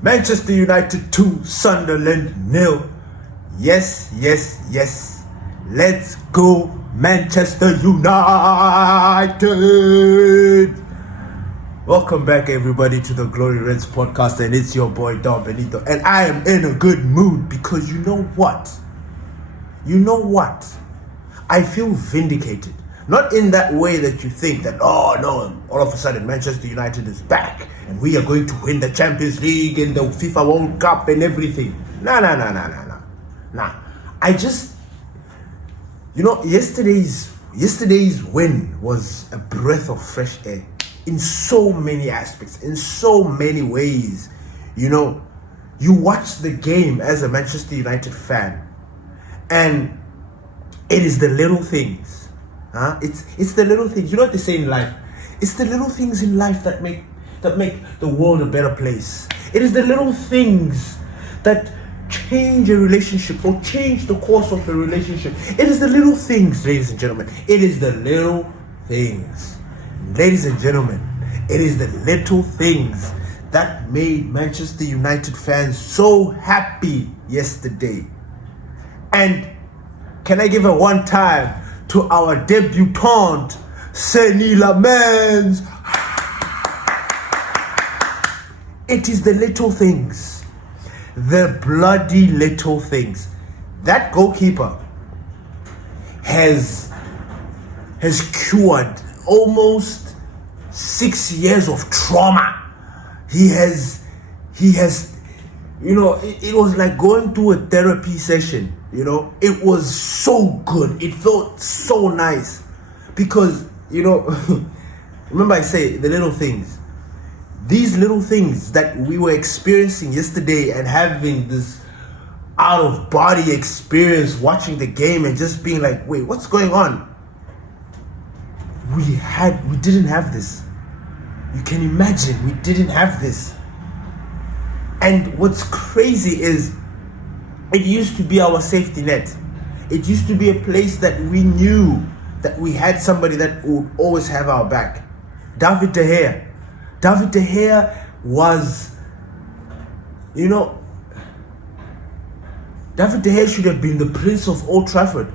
Manchester United 2, Sunderland 0. Yes. Let's go, Manchester United. Welcome back, everybody, to the Glory Reds podcast, and it's your boy Don Benito, and I am in a good mood because you know what? I feel vindicated. Not in that way that you think that, oh no, all of a sudden Manchester United is back and we are going to win the Champions League and the FIFA World Cup and everything. Nah. I just, yesterday's win was a breath of fresh air in so many aspects, in so many ways. You watch the game as a Manchester United fan, and it is the little things. It's the little things. You know what they say in life? It's the little things in life that make the world a better place. It is the little things that change a relationship or change the course of the relationship. It is the little things, ladies and gentlemen. It is the little things. Ladies and gentlemen, it is the little things that made Manchester United fans so happy yesterday. And can I give a one time to our debutante, Senne Lammens? It is the little things, the bloody little things. That goalkeeper has cured almost 6 years of trauma. He has, it was like going through a therapy session. It was so good. It felt so nice because, remember I say the little things. These little things that we were experiencing yesterday and having this out of body experience watching the game and just being like, wait, what's going on? We didn't have this. You can imagine we didn't have this. And what's crazy is it used to be our safety net. It used to be a place that we knew that we had somebody that would always have our back. David De Gea. David De Gea was, David De Gea should have been the Prince of Old Trafford.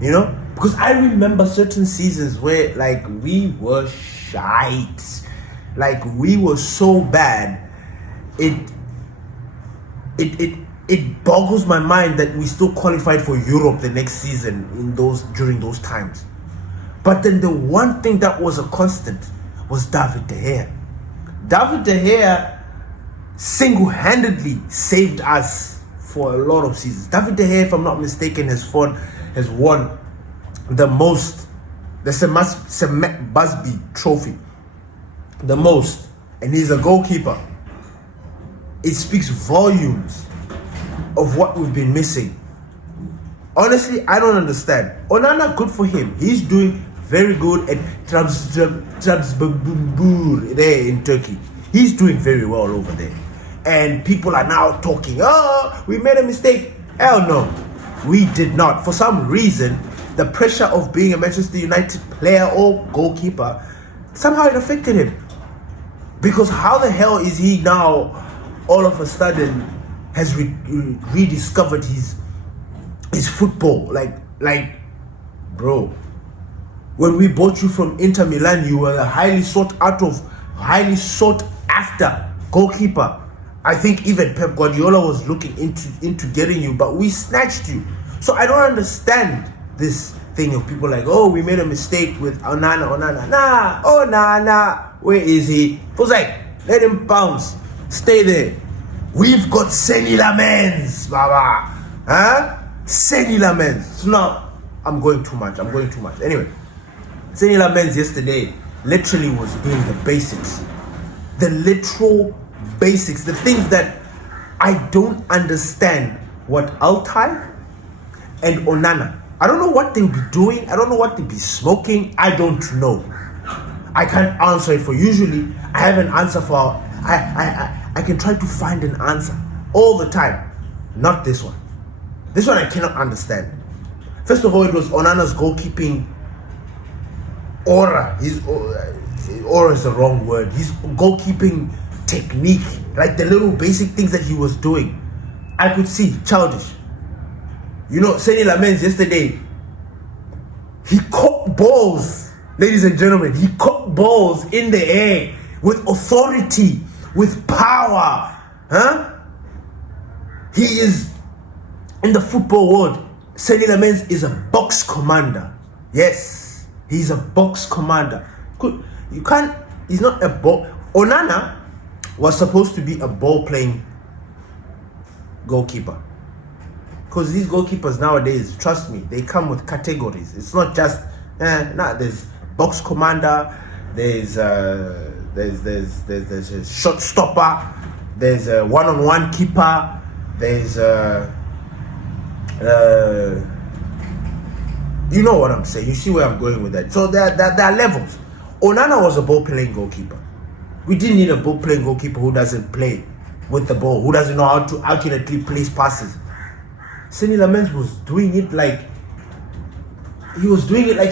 Because I remember certain seasons where, we were shite. We were so bad. It boggles my mind that we still qualified for Europe the next season during those times. But then the one thing that was a constant was David De Gea. David De Gea single-handedly saved us for a lot of seasons. David De Gea, if I'm not mistaken, has won the most, the Semet Busby trophy, the most, and he's a goalkeeper. It speaks volumes of what we've been missing. Honestly, I don't understand. Onana, good for him. He's doing very good at Trabzonspor there in Turkey. He's doing very well over there. And people are now talking, oh, we made a mistake. Hell no, we did not. For some reason, the pressure of being a Manchester United player or goalkeeper, somehow it affected him. Because how the hell is he now all of a sudden has rediscovered his football? Bro, when we bought you from Inter Milan, you were a highly sought after goalkeeper. I think even Pep Guardiola was looking into getting you, but we snatched you. So I don't understand this thing of people like, oh, we made a mistake with Onana. Nah, Onana, where is he? Jose, let him bounce. Stay there. We've got Senne Lammens, Baba. Senne Lammens. So now, I'm going too much. Anyway, Senne Lammens yesterday literally was doing the basics. The literal basics. The things that I don't understand. What Altay and Onana. I don't know what they'll be doing. I don't know what they'll be smoking. I don't know. I can't answer it for. Usually, I have an answer for. I can try to find an answer all the time. Not this one. This one I cannot understand. First of all, it was Onana's goalkeeping aura. His aura is the wrong word. His goalkeeping technique, like the little basic things that he was doing. I could see childish. You know, Senne Lammens yesterday, he caught balls, ladies and gentlemen. He caught balls in the air with authority, with power. He is, in the football world, Senne Lammens is a box commander. Yes, he's a box commander. You can't, he's not a ball. Onana was supposed to be a ball-playing goalkeeper. Because these goalkeepers nowadays, trust me, they come with categories. It's not just, there's box commander, there's a shot stopper, there's a one-on-one keeper, there's you know what I'm saying. You see where I'm going with that. So there are levels. Onana was a ball-playing goalkeeper. We didn't need a ball-playing goalkeeper who doesn't play with the ball, who doesn't know how to accurately place passes. Senne Lammens was doing it like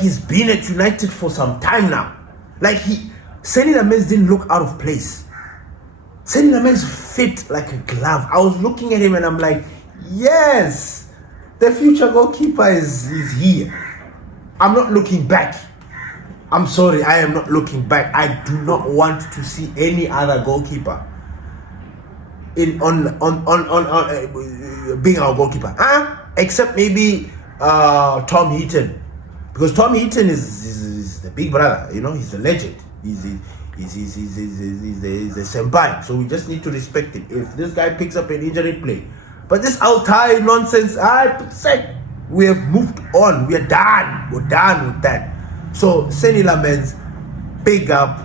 he's been at United for some time now. Like Senne Lammens didn't look out of place. Senne Lammens fit like a glove. I was looking at him and I'm like, yes, the future goalkeeper is here. I'm not looking back. I'm sorry, I am not looking back. I do not want to see any other goalkeeper on being our goalkeeper, except maybe Tom Heaton, because Tom Heaton is the big brother. You know, he's the legend. He's a senpai, so we just need to respect him. If this guy picks up an injury play, but this Altai nonsense, we have moved on. We are done. We're done with that. So Senne Lammens, big up.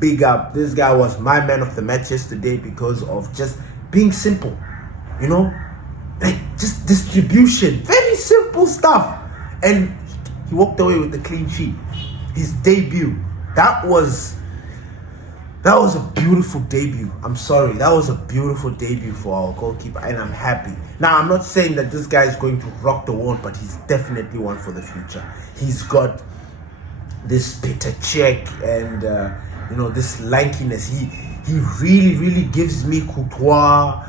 This guy was my man of the match yesterday because of just being simple, you know, like just distribution, very simple stuff, and he walked away with the clean sheet. His debut, that was a beautiful debut. I'm sorry, that was a beautiful debut for our goalkeeper, and I'm happy. Now, I'm not saying that this guy is going to rock the world, but he's definitely one for the future. He's got this Peter check and this lankiness. He really gives me Courtois,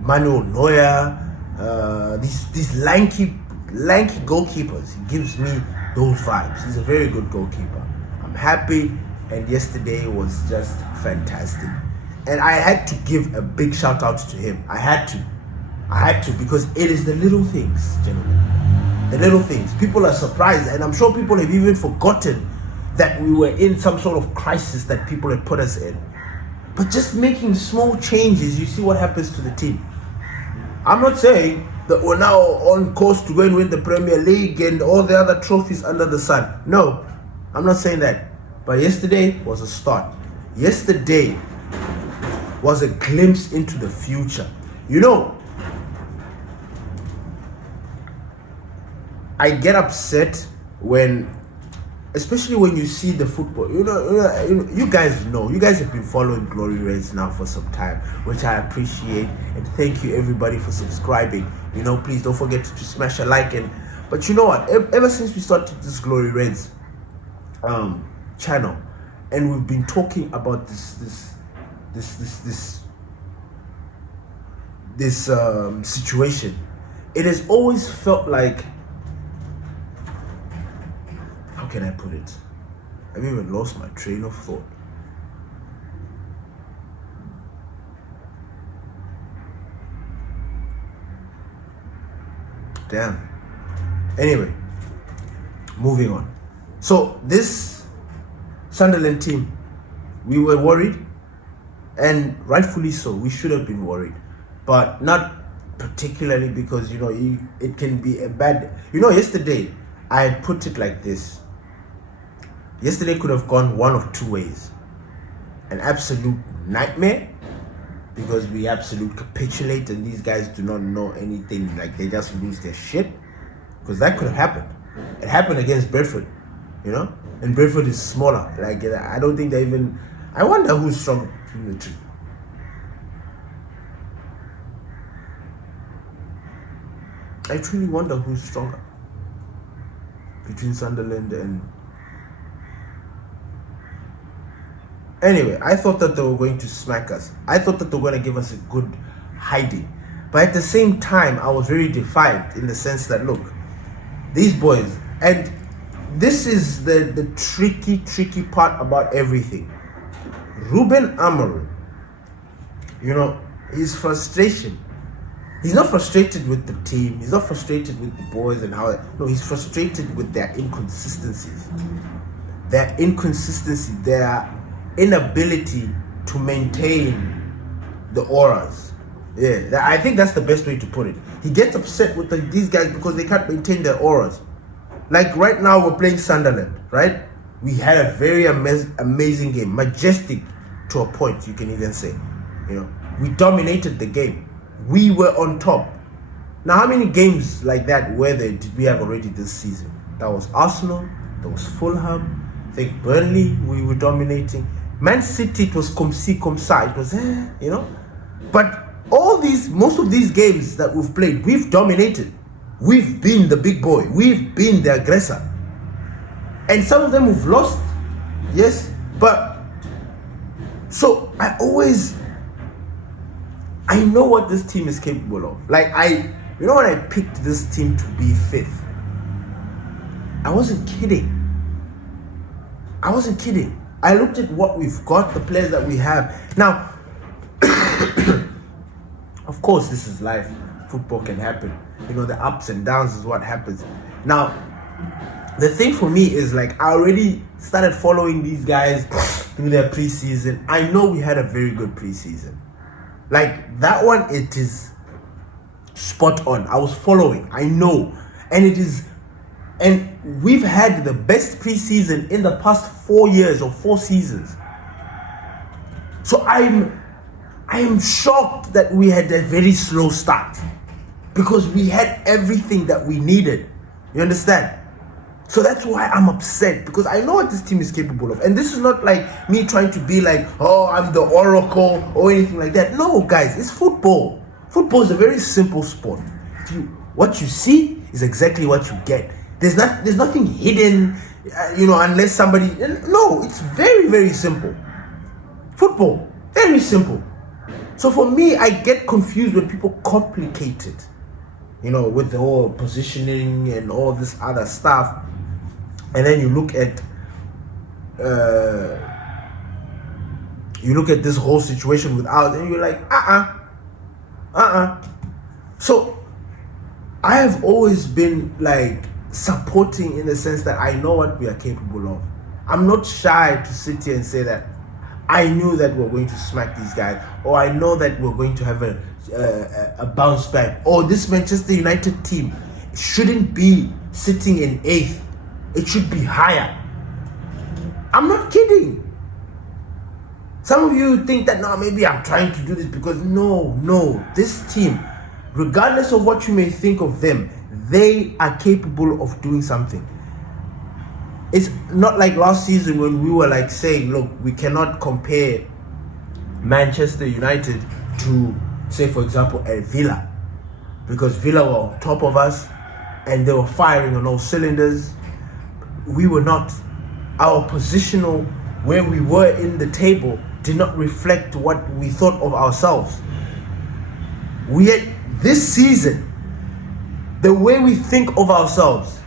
Manuel Neuer, these lanky goalkeepers. He gives me those vibes. He's a very good goalkeeper. I'm happy, and yesterday was just fantastic. And I had to give a big shout out to him. I had to because it is the little things, gentlemen. The little things. People are surprised, and I'm sure people have even forgotten that we were in some sort of crisis that people had put us in. But just making small changes, you see what happens to the team. I'm not saying that we're now on course to go and win the Premier League and all the other trophies under the sun. No, I'm not saying that. But yesterday was a start. Yesterday was a glimpse into the future. You know, I get upset especially when you see the football. You guys have been following Glory Reds now for some time, which I appreciate, and thank you everybody for subscribing. Please don't forget to smash a like. But you know what? Ever since we started this Glory Reds channel, and we've been talking about this situation, it has always felt like, how can I put it? I've even lost my train of thought. Damn. Anyway, moving on. So this Sunderland team, we were worried, and rightfully so. We should have been worried, but not particularly because it can be a bad. Yesterday I had put it like this. Yesterday could have gone one of two ways. An absolute nightmare, because we absolute capitulate and these guys do not know anything, like they just lose their shit, because that could have happened. It happened against Brentford, and Brentford is smaller. Like, I don't think they even, I wonder who's strong in the two. I truly wonder who's stronger between Sunderland and Anyway, I thought that they were going to smack us. I thought that they were going to give us a good hiding. But at the same time, I was very defiant in the sense that, look, these boys, and this is the tricky part about everything. Ruben Amorim, his frustration. He's not frustrated with the team. He's not frustrated with the boys and how. No, he's frustrated with their inconsistencies. Their inconsistency, their inability to maintain the auras. Yeah, I think that's the best way to put it. He gets upset with these guys because they can't maintain their auras. Like right now, we're playing Sunderland, right? We had a very amazing game, majestic to a point, you can even say. We dominated the game. We were on top. Now, how many games like that did we have already this season? That was Arsenal, that was Fulham, I think Burnley, we were dominating. Man City, it was comme ci, comme ça. It was, But most of these games that we've played, we've dominated. We've been the big boy. We've been the aggressor. And some of them we've lost, yes. But, so I know what this team is capable of. Like, when I picked this team to be fifth, I wasn't kidding. I looked at what we've got, the players that we have. Now, of course, this is life. Football can happen. The ups and downs is what happens. Now, the thing for me is, like, I already started following these guys through their preseason. I know we had a very good preseason. Like, that one, it is spot on. I was following. I know. And we've had the best preseason in the past 4 years or 4 seasons. So I am shocked that we had a very slow start because we had everything that we needed. You understand? So that's why I'm upset, because I know what this team is capable of. And this is not like me trying to be like, oh, I'm the oracle or anything like that. No, guys, it's football. Football is a very simple sport. What you see is exactly what you get. There's nothing hidden, unless somebody. No, it's very, very simple. Football, very simple. So for me, I get confused when people complicate it, with the whole positioning and all this other stuff. And then you look at this whole situation with ours, and you're like, So I have always been like supporting, in the sense that I know what we are capable of. I'm not shy to sit here and say that I knew that we're going to smack these guys, or I know that we're going to have a bounce back, or this Manchester United team shouldn't be sitting in 8th. It should be higher. I'm not kidding. Some of you think that, no, maybe I'm trying to do this because no. This team, regardless of what you may think of them, they are capable of doing something. It's not like last season when we were like saying, look, we cannot compare Manchester United to, say, for example, a Villa, because Villa were on top of us and they were firing on all cylinders. We were not. Our positional, where we were in the table, did not reflect what we thought of ourselves. This season, the way we think of ourselves,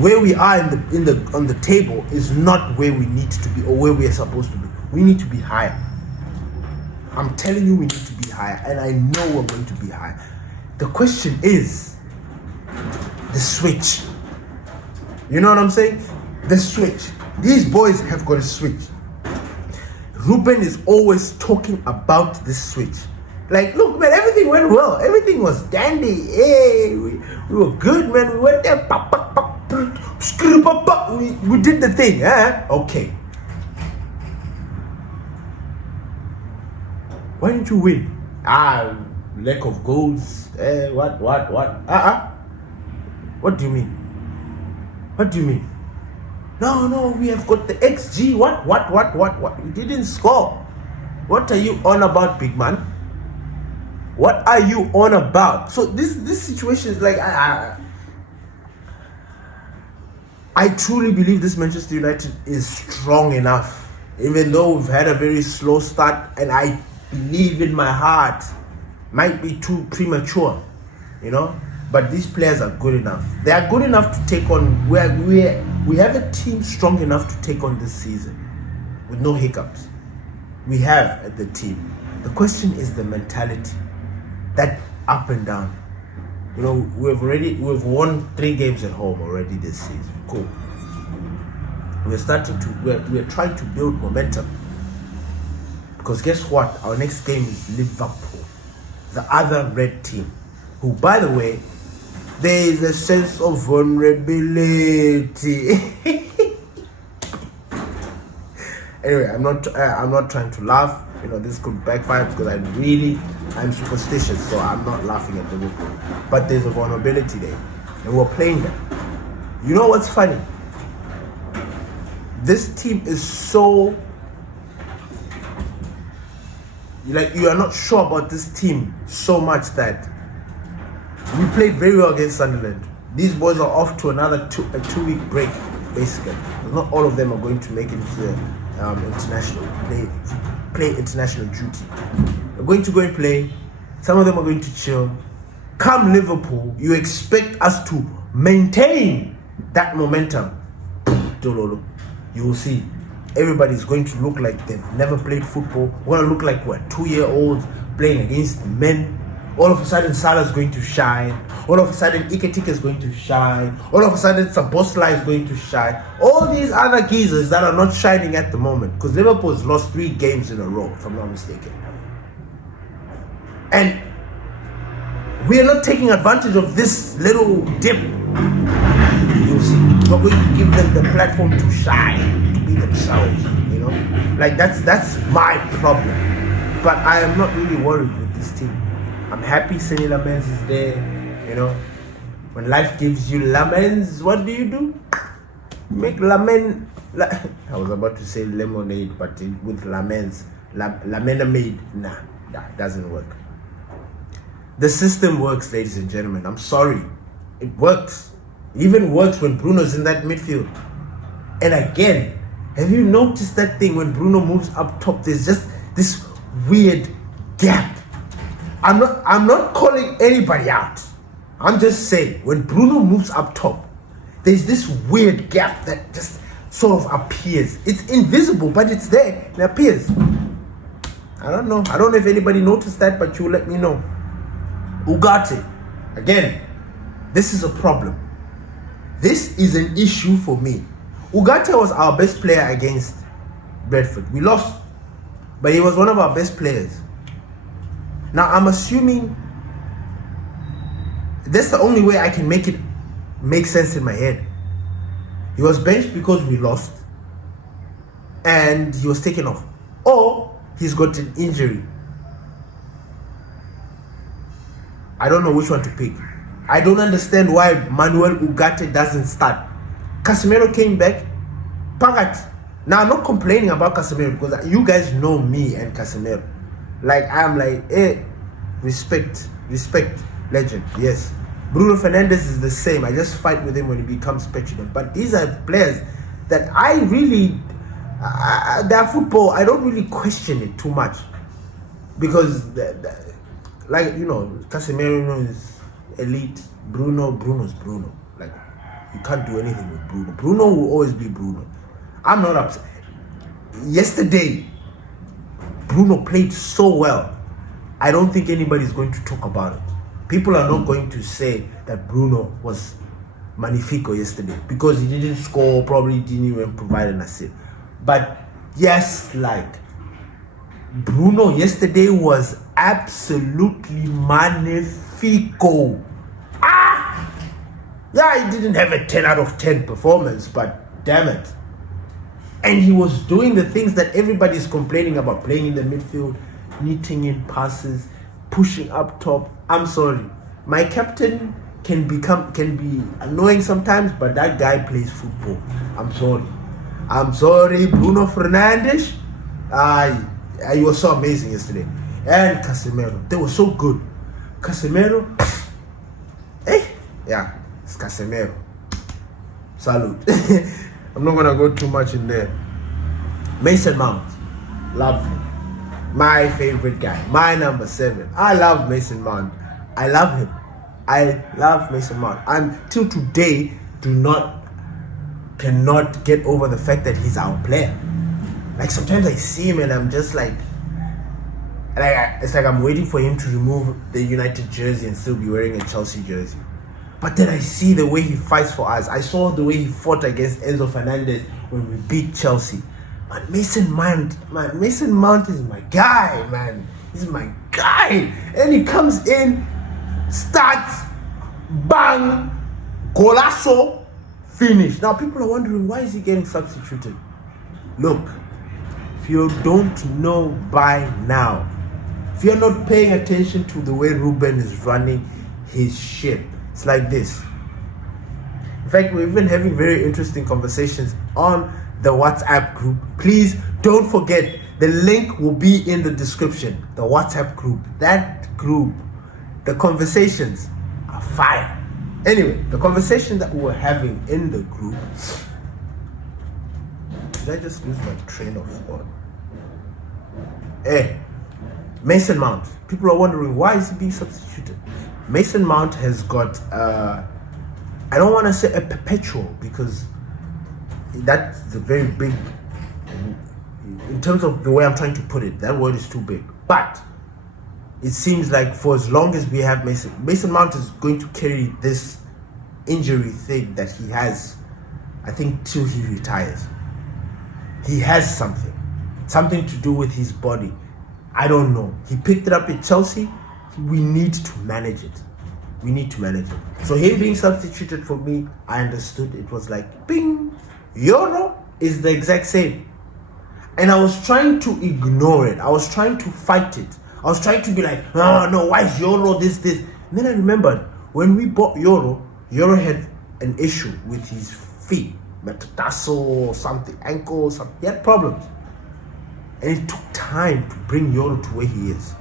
where we are on the table, is not where we need to be or where we are supposed to be. We need to be higher. I'm telling you, we need to be higher, and I know we're going to be higher. The question is the switch. You know what I'm saying? The switch. These boys have got a switch. Ruben is always talking about this switch. Like, look, man, everything went well. Everything was dandy. Hey, we were good, man. We went there. We did the thing. Okay. Why didn't you win? Lack of goals. What? What do you mean? What do you mean? No, we have got the XG. What? We didn't score. What are you on about, big man? What are you on about? So this situation is like, I truly believe this Manchester United is strong enough. Even though we've had a very slow start, and I believe in my heart, might be too premature, you know. But these players are good enough. They are good enough to take on. We have a team strong enough to take on this season with no hiccups. We have the team. The question is the mentality, that up and down. You know, we've won 3 games at home already this season. Cool. We're trying to build momentum. Because guess what? Our next game is Liverpool, the other red team, who, by the way, there is a sense of vulnerability. Anyway, I'm not trying to laugh. You know, this could backfire because I'm superstitious, so I'm not laughing at Liverpool. But there's a vulnerability there, and we're playing them. You know what's funny? This team is so, like, you are not sure about this team so much that we played very well against Sunderland. These boys are off to a 2-week break, basically. Not all of them are going to make it into the international play international duty. They're going to go and play. Some of them are going to chill. Come Liverpool, you expect us to maintain that momentum. Dololo. You will see. Everybody's going to look like they've never played football. We're going to look like we're 2-year-olds playing against men. All of a sudden, Salah's going to shine. All of a sudden, Iketika is going to shine. All of a sudden, Sabosla is going to shine. All these other geezers that are not shining at the moment. Because Liverpool's lost 3 games in a row, if I'm not mistaken. And we are not taking advantage of this little dip. You'll see. We're going to give them the platform to shine, to be themselves. You know? Like, that's my problem. But I am not really worried with this team. I'm happy Senne Lammens is there, you know. When life gives you Lammens, what do? You make lemon. I was about to say lemonade, but with Lammens. Lemonade. Nah, that doesn't work. The system works, ladies and gentlemen. I'm sorry. It works. It even works when Bruno's in that midfield. And again, have you noticed that thing when Bruno moves up top? There's just this weird gap. I'm not calling anybody out. I'm just saying, when Bruno moves up top, there's this weird gap that just sort of appears. It's invisible, but it's there. It appears. I don't know if anybody noticed that, but you let me know. Ugarte. Again, this is a problem. This is an issue for me. Ugarte was our best player against Bradford. We lost, but he was one of our best players. Now, I'm assuming that's the only way I can make it make sense in my head. He was benched because we lost and he was taken off. Or he's got an injury. I don't know which one to pick. I don't understand why Manuel Ugarte doesn't start. Casemiro came back. Pagat. Now, I'm not complaining about Casemiro because you guys know me and Casemiro. Like, I'm like, respect, legend, yes. Bruno Fernandes is the same. I just fight with him when he becomes petulant. But these are players that I really, their football, I don't really question it too much. Because, like, you know, Casemiro is elite. Bruno's Bruno. Like, you can't do anything with Bruno. Bruno will always be Bruno. I'm not upset. Yesterday, Bruno played so well. I don't think anybody's going to talk about it. People are not going to say that Bruno was magnifico yesterday because he didn't score, probably didn't even provide an assist. But yes, like, Bruno yesterday was absolutely magnifico. Yeah, he didn't have a 10 out of 10 performance, but damn it. And he was doing the things that everybody's complaining about, playing in the midfield, knitting in passes, pushing up top. I'm sorry. My captain can be annoying sometimes, but that guy plays football. I'm sorry, Bruno Fernandes. He was so amazing yesterday. And Casemiro. They were so good. Casemiro. Yeah, it's Casemiro. Salute. I'm not going to go too much in there. Mason Mount, lovely. My favorite guy, my number 7. I love Mason Mount. I love him. I love Mason Mount. Until today, cannot get over the fact that he's our player. Like sometimes I see him and I'm just like it's like I'm waiting for him to remove the United jersey and still be wearing a Chelsea jersey. But then I see the way he fights for us. I saw the way he fought against Enzo Fernandez when we beat Chelsea. But Mason Mount is my guy, man. He's my guy. And he comes in, starts, bang, golazo, finish. Now people are wondering, why is he getting substituted? Look, if you don't know by now, if you're not paying attention to the way Ruben is running his ship, it's like this. In fact, we've been having very interesting conversations on the WhatsApp group. Please don't forget, the link will be in the description. The WhatsApp group. That group, the conversations are fire. Anyway, the conversation that we were having in the group. Did I just lose my train of thought? Mason Mount. People are wondering, why is he being substituted? Mason Mount has got, I don't want to say a perpetual, because that's a very big, in terms of the way I'm trying to put it, that word is too big. But it seems like for as long as we have Mason Mount is going to carry this injury thing that he has, I think, till he retires. He has something to do with his body. I don't know. He picked it up at Chelsea. We need to manage it. So him being substituted for me, I understood. It was like, bing, Euro is the exact same. And I was trying to ignore it. I was trying to fight it. I was trying to be like, oh no, why is Euro this? And then I remembered, when we bought Euro had an issue with his feet. Metatarsal or something, ankle, something. He had problems. And it took time to bring Euro to where he is.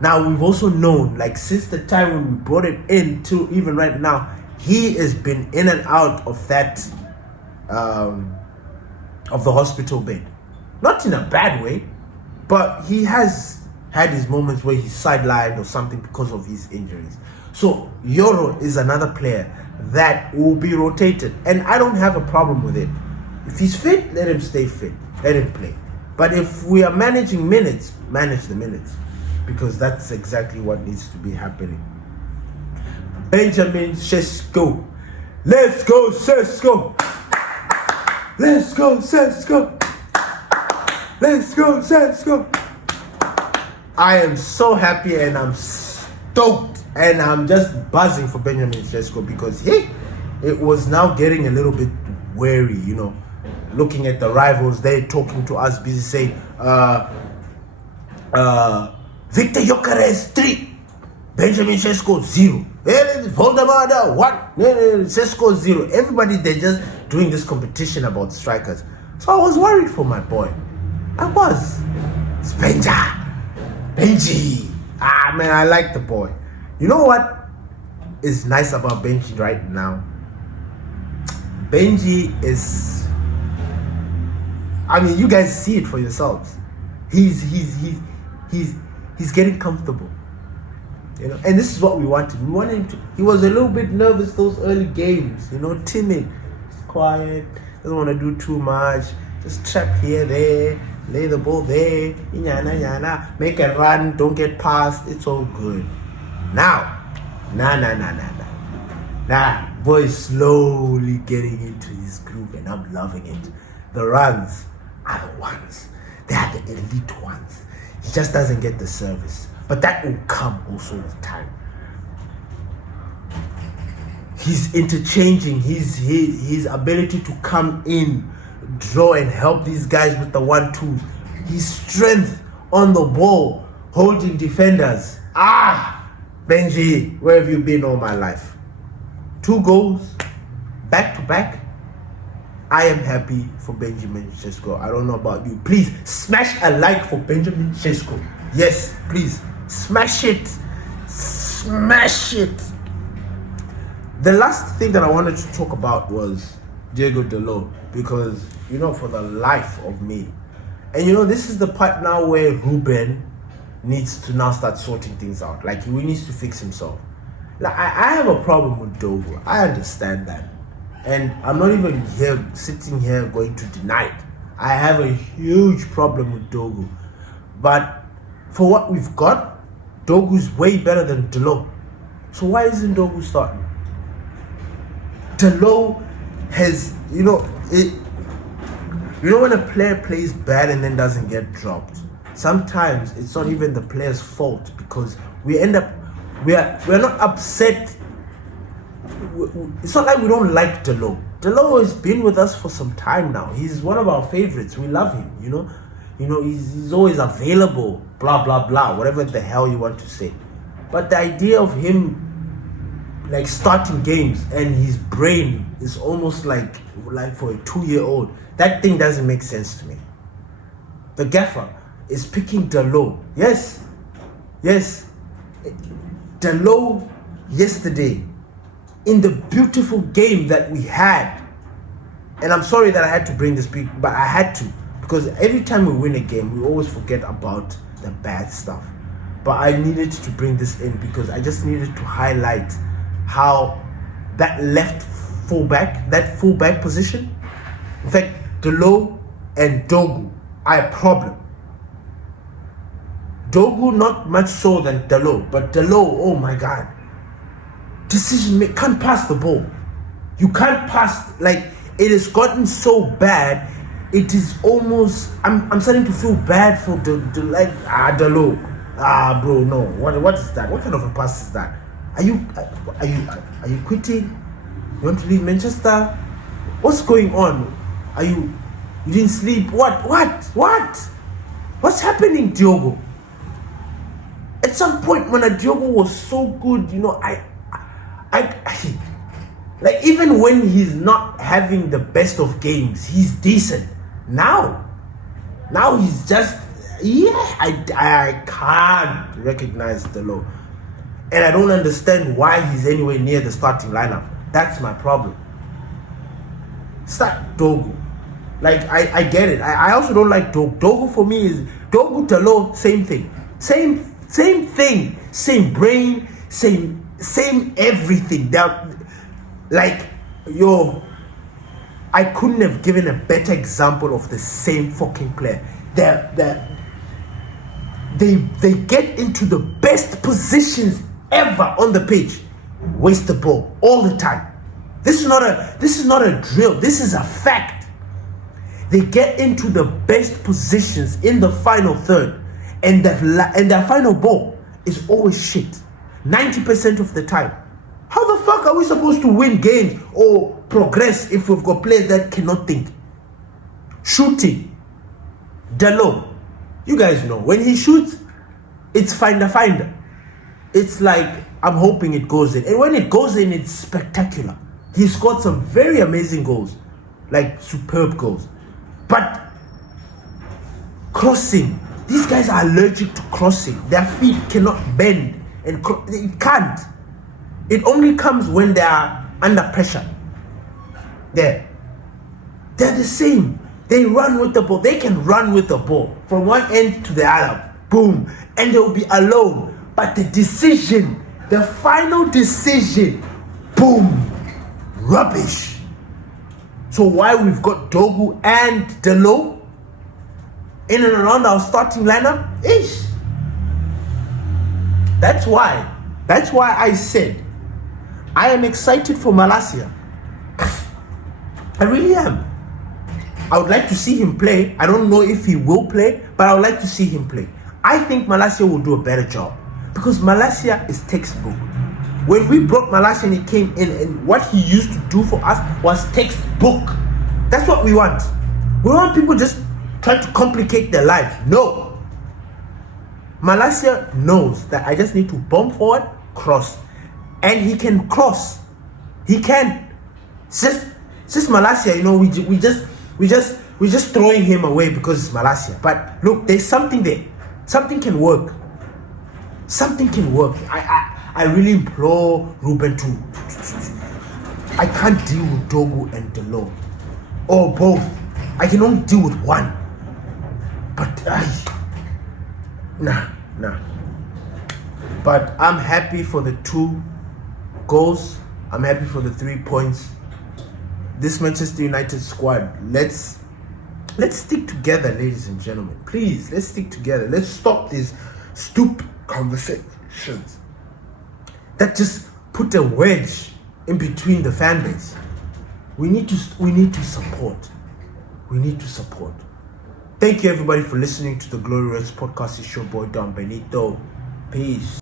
Now, we've also known, like since the time when we brought it in to even right now, he has been in and out of that, of the hospital bed. Not in a bad way, but he has had his moments where he's sidelined or something because of his injuries. So, Euro is another player that will be rotated. And I don't have a problem with it. If he's fit, let him stay fit. Let him play. But if we are managing minutes, manage the minutes. Because that's exactly what needs to be happening. Benjamin Sesko. Let's go, Sesko. Let's go, Sesko. Let's go, Sesko. I am so happy and I'm stoked and I'm just buzzing for Benjamin Sesko because it was now getting a little bit wary, you know. Looking at the rivals, they're talking to us, busy saying, Victor Gyökeres 3, Benjamin Sesko 0, Voldemar 1, Sesko 0. Everybody, they're just doing this competition about strikers. So I was worried for my boy. I was. It's Benji. Ah, man, I like the boy. You know what is nice about Benji right now? Benji is, I mean, you guys see it for yourselves. He's getting comfortable, you know. And this is what we wanted. We wanted him to. He was a little bit nervous those early games, you know, timid, quiet, doesn't want to do too much, just trap here, there, lay the ball there, make a run, don't get past. It's all good. Now, nah. Boy is slowly getting into his groove, and I'm loving it. The runs are the ones. They are the elite ones. He just doesn't get the service. But that will come also with time. He's interchanging his ability to come in, draw and help these guys with the 1-2s. His strength on the ball, holding defenders. Benji, where have you been all my life? 2 goals, back to back. I am happy for Benjamin Sesko. I don't know about you. Please smash a like for Benjamin Sesko. Yes, please smash it. Smash it. The last thing that I wanted to talk about was Diego Dalot, because, you know, for the life of me, And this is the part now where Ruben needs to now start sorting things out. Like, he needs to fix himself. Like, I have a problem with Dogu. I understand that. And I'm not even sitting here going to deny it. I have a huge problem with Dogu. But for what we've got, Dogu's way better than Delo. So why isn't Dogu starting? Delo has, when a player plays bad and then doesn't get dropped, sometimes it's not even the player's fault, because we're not upset. It's not like we don't like Delo. Delo has been with us for some time now. He's one of our favorites. We love him, he's always available, blah blah blah, whatever the hell you want to say. But the idea of him like starting games and his brain is almost like for a 2-year-old, that thing doesn't make sense to me. The gaffer is picking Delo. Yes. Delo yesterday, in the beautiful game that we had, and I'm sorry that I had to bring this big, but I had to, because every time we win a game, we always forget about the bad stuff. But I needed to bring this in because I just needed to highlight how that left fullback, that fullback position, in fact, Delo and Dogu are a problem. Dogu not much so than Delo, but Delo, oh my God, can't pass the ball. You can't pass, like, it has gotten so bad. It is almost, I'm starting to feel bad for Delo. Bro, no. What is that? What kind of a pass is that? Are you quitting? You want to leave Manchester? What's going on? You didn't sleep? What's happening, Diogo? At some point when Diogo was so good, I like, even when he's not having the best of games, he's decent. Now he's just, I can't recognize Delo. And I don't understand why he's anywhere near the starting lineup. That's my problem. Start Dogu. Like, I get it. I also don't like Dogu. Dogu for me is Dogu, Delo, same thing. Same thing. Same brain, same everything. I couldn't have given a better example of the same fucking player. They get into the best positions ever on the pitch, waste the ball all the time. This is not a drill. This is a fact. They get into the best positions in the final third, and their final ball is always shit, 90% of the time. How the fuck are we supposed to win games or progress if we've got players that cannot think? Shooting, Delo, you guys know, when he shoots, it's finder. It's like, I'm hoping it goes in. And when it goes in, it's spectacular. He scored some very amazing goals, like superb goals. But crossing, these guys are allergic to crossing. Their feet cannot bend, and it can't. It only comes when they are under pressure. They're the same. They run with the ball. They can run with the ball from one end to the other. Boom. And they'll be alone. But the final decision, boom, rubbish. So why we've got Dogu and Delo in and around our starting lineup? That's why I said I am excited for Malacia. I really am. I would like to see him play. I don't know if he will play, but I would like to see him play. I think Malacia will do a better job, because Malacia is textbook. When we brought Malacia and he came in, and what he used to do for us was textbook. That's what we want. We want people just trying to complicate their lives. No. Malacia knows that I just need to bomb forward, cross. And he can cross. He can. It's just Malacia, we just throwing him away because it's Malacia. But look, there's something there. Something can work. I really implore Ruben to I can't deal with Dogu and Delo, or both. I can only deal with one. But nah. But I'm happy for the 2 goals. I'm happy for the 3 points. This Manchester United squad, let's stick together, ladies and gentlemen. Please, let's stick together. Let's stop these stupid conversations that just put a wedge in between the fan base. We need to support. We need to support. Thank you everybody for listening to the Glorious Podcast. It's your boy Don Benito. Peace.